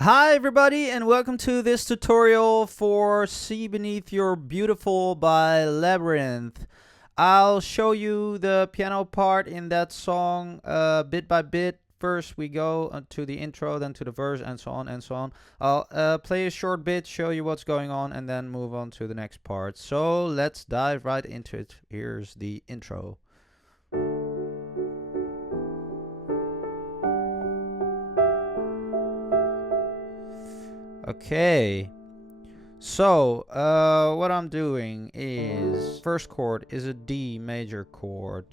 Hi everybody and welcome to this tutorial for See Beneath Your Beautiful by Labrinth. I'll show you the piano part in that song bit by bit. First we go to the intro, then to the verse, and so on and so on. I'll play a short bit, show you what's going on, and then move on to the next part. So let's dive right into it. Here's the intro. Okay. So, what I'm doing is, first chord is a D major chord.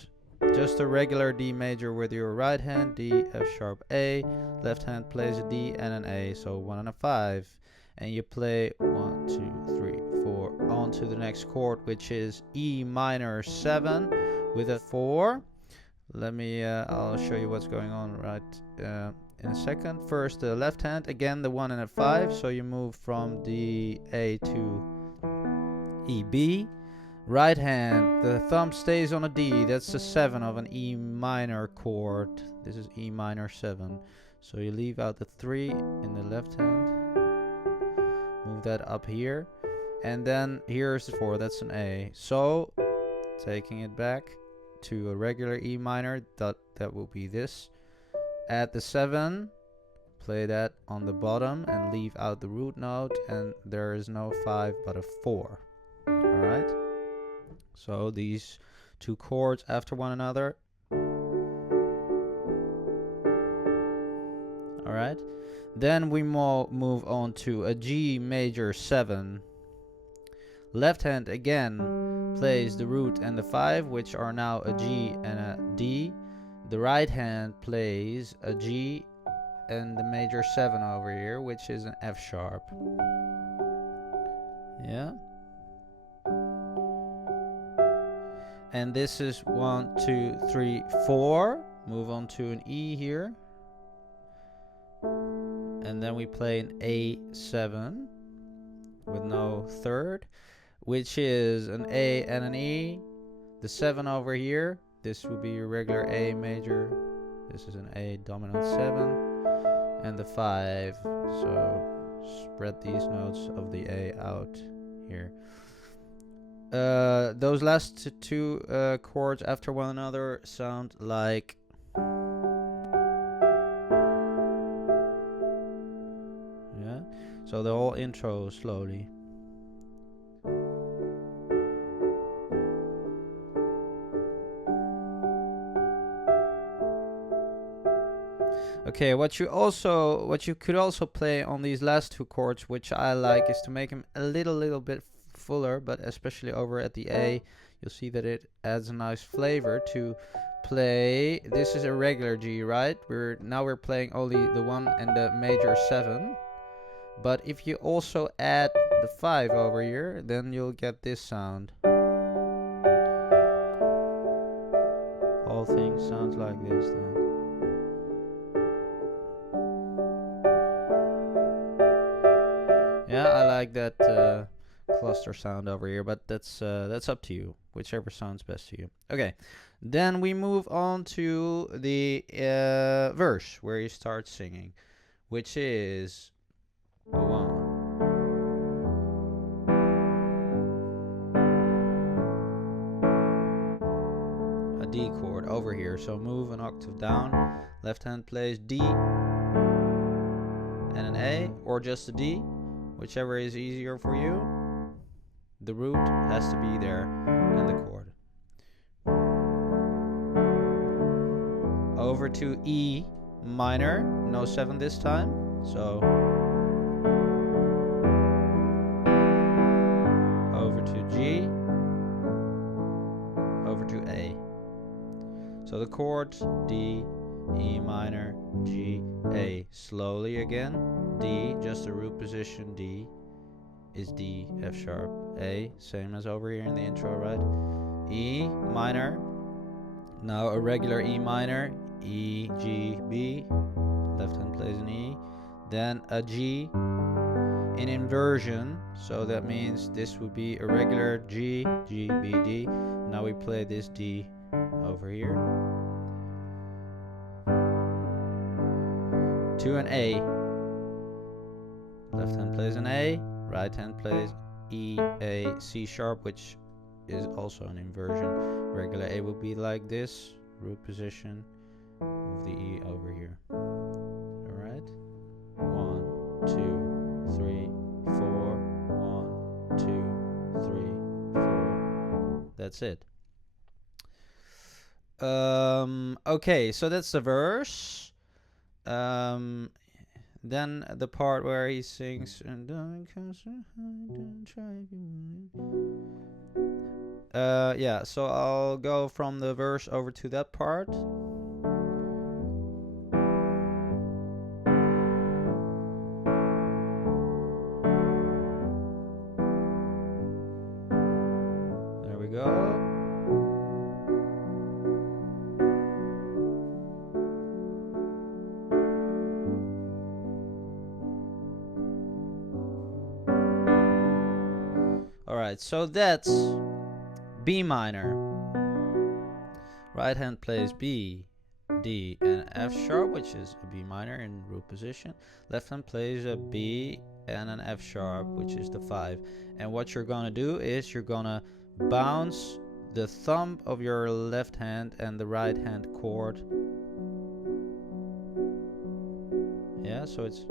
Just a regular D major with your right hand, D, F sharp, A. Left hand plays a D and an A, so 1 and a 5. And you play 1, 2, 3, 4 on to the next chord, which is E minor 7 with a 4. I'll show you what's going on right in a second. First, the left hand, again the 1 and a 5, so you move from the A to E, B. Right hand, the thumb stays on a D, that's the 7 of an E minor chord. This is E minor 7. So you leave out the 3 in the left hand, move that up here, and then here's the 4, that's an A. So, taking it back to a regular E minor, that will be this. Add the 7, play that on the bottom and leave out the root note, and there is no 5 but a 4. Alright? So these two chords after one another. Alright? Then we move on to a G major 7. Left hand again plays the root and the 5, which are now a G and a D. The right hand plays a G and the major 7 over here, which is an F sharp. Yeah. And this is 1, 2, 3, 4. Move on to an E here. And then we play an A7 with no third, which is an A and an E. The 7 over here, this would be your regular A major. This is an A dominant 7. And the 5. So spread these notes of the A out here. Those last two chords after one another sound like. Yeah. So the whole intro slowly. Okay, what you could also play on these last two chords, which I like, is to make them a little bit fuller, but especially over at the A, you'll see that it adds a nice flavor to play. This is a regular G, right? We're playing only the 1 and the major 7. But if you also add the 5 over here, then you'll get this sound. Whole thing sounds like this then. Yeah, I like that cluster sound over here, but that's up to you, whichever sounds best to you. Okay, then we move on to the verse where you start singing, which is a 1. A D chord over here, so move an octave down. Left hand plays D and an A, or just a D, whichever is easier for you. The root has to be there, and the chord. Over to E minor, no 7 this time, so over to G, over to A. So the chords D, E minor, G, A. Slowly again. D, just a root position, D is D, F sharp, A, same as over here in the intro, right? E minor, now a regular E minor, E, G, B, left hand plays an E, then a G in inversion, so that means this would be a regular G, G, B, D. Now we play this D over here to an A, Left hand plays an A, right hand plays E, A, C sharp, which is also an inversion. Regular A would be like this, root position, move the E over here. Alright? 1, 2, 3, 4, 1, 2, 3, 4. That's it. Okay, so that's the verse. Then the part where he sings yeah, so I'll go from the verse over to that part. There we go. Alright, so that's B minor. Right hand plays B, D, and F sharp, which is a B minor in root position. Left hand plays a B and an F sharp, which is the 5. And what you're gonna do is you're gonna bounce the thumb of your left hand and the right hand chord. Yeah, so it's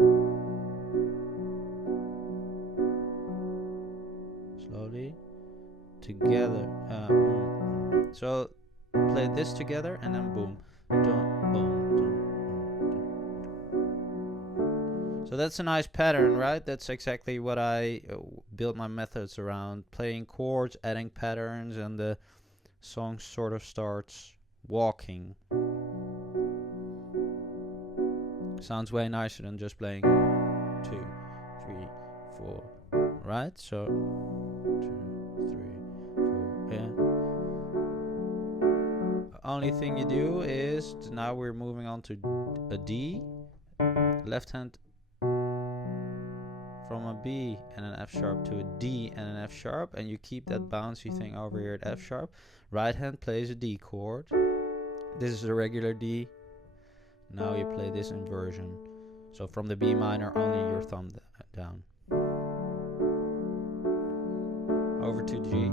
slowly together. So play this together and then boom, dun, boom, dun, dun. So that's a nice pattern, right? That's exactly what I built my methods around, playing chords, adding patterns, and the song sort of starts walking. Sounds way nicer than just playing 2, 3, 4, right? So 2, 3, 4, yeah. Only thing you do is now we're moving on to a D, left hand from a B and an F sharp to a D and an F sharp, and you keep that bouncy thing over here at F sharp. Right hand plays a D chord. This is a regular D. Now you play this inversion. So from the B minor, only your thumb down. Over to G.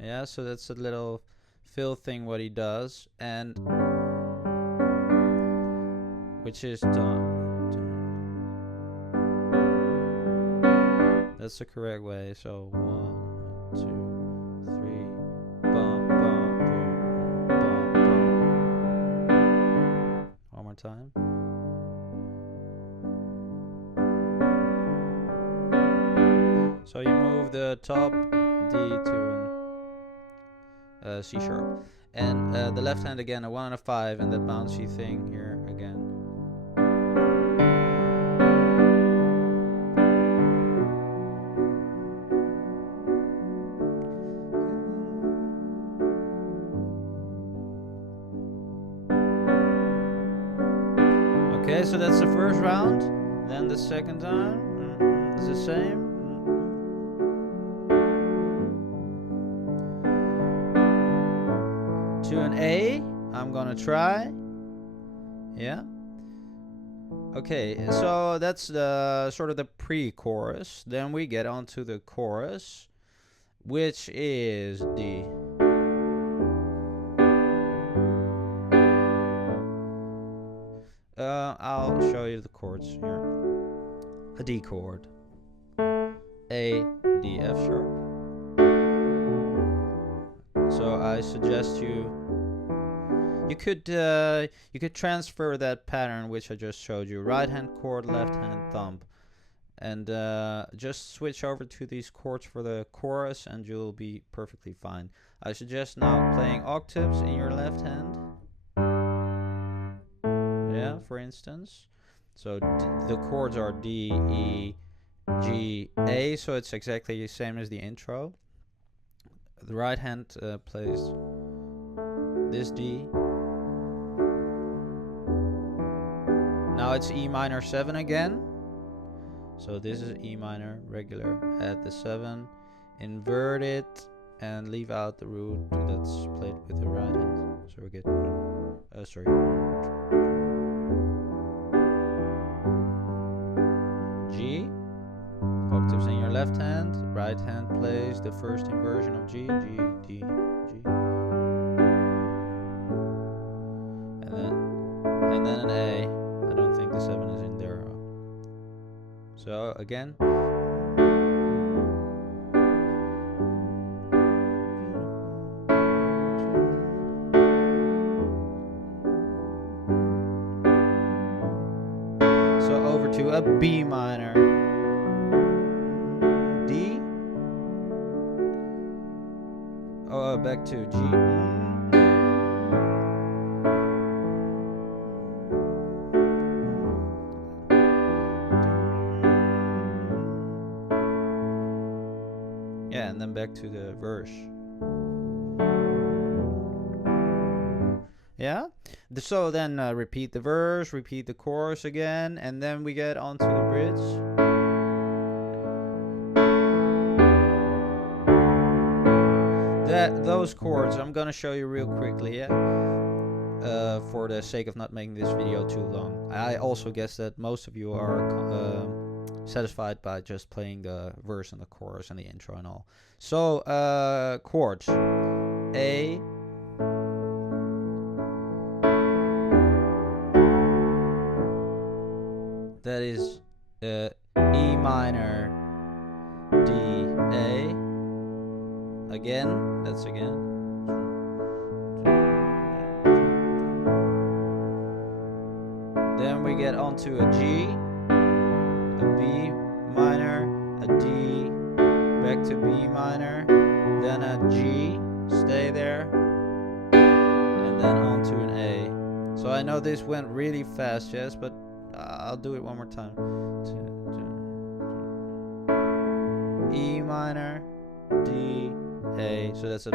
Yeah, so that's a little fill thing what he does, and which is done. That's the correct way. So 1, 2, 3, bum, bum, boom, bum, bum. One more time. So you move the top D to an C sharp, and the left hand again a 1 and a 5, and that bouncy thing here again. Okay, so that's the first round. Then the second time is the same. To an A, I'm gonna try. Yeah. Okay, so that's the sort of the pre-chorus. Then we get on to the chorus, which is D. I'll show you the chords here. A D chord, A, D, F sharp. So I suggest you could transfer that pattern which I just showed you. Right hand chord, left hand thumb, and just switch over to these chords for the chorus, and you'll be perfectly fine. I suggest now playing octaves in your left hand. Yeah, for instance. So the chords are D, E, G, A, so it's exactly the same as the intro. The right hand plays this D. Now it's E minor 7 again. So this is E minor regular. Add the 7, invert it, and leave out the root that's played with the right hand. So we get sorry. G. Octaves in your left hand. Right hand plays the first inversion of G. G, D, G. And then an A. I don't think the 7 is in there. So again. So over to a B minor. D. Oh, back to G. Yeah, and then back to the verse. Yeah? So then repeat the verse, repeat the chorus again, and then we get onto the bridge. Those chords, I'm gonna show you real quickly, yeah? For the sake of not making this video too long. I also guess that most of you are satisfied by just playing the verse and the chorus and the intro and all. So chords. A, that is E minor, D, A. Again, that's again. Then we get onto a G, a B minor, a D, back to B minor, then a G, stay there, and then onto an A. So I know this went really fast, yes, but I'll do it one more time. E minor, D, A. So that's a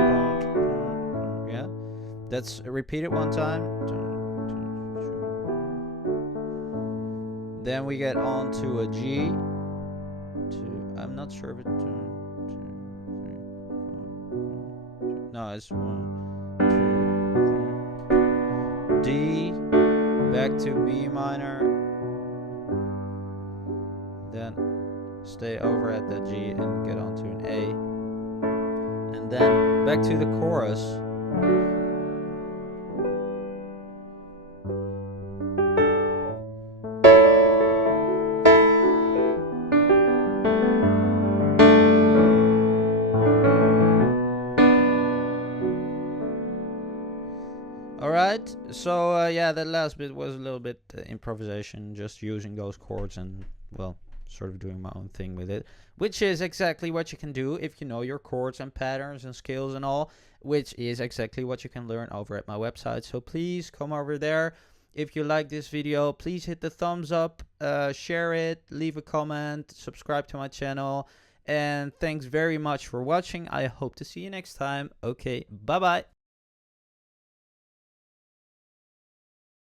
yeah. Let's repeat it one time. Then we get on to a G. I'm not sure if it. 2, 3, 4. No, it's 1, 2, 3. D. Back to B minor. Then stay over at that G and get onto an A. And then back to the chorus. Alright, so yeah, that last bit was a little bit improvisation, just using those chords and, well, sort of doing my own thing with it, which is exactly what you can do if you know your chords and patterns and scales and all, which is exactly what you can learn over at my website. So please come over there. If you like this video, please hit the thumbs up, share it, leave a comment, subscribe to my channel, and thanks very much for watching. I hope to see you next time. Okay, bye bye.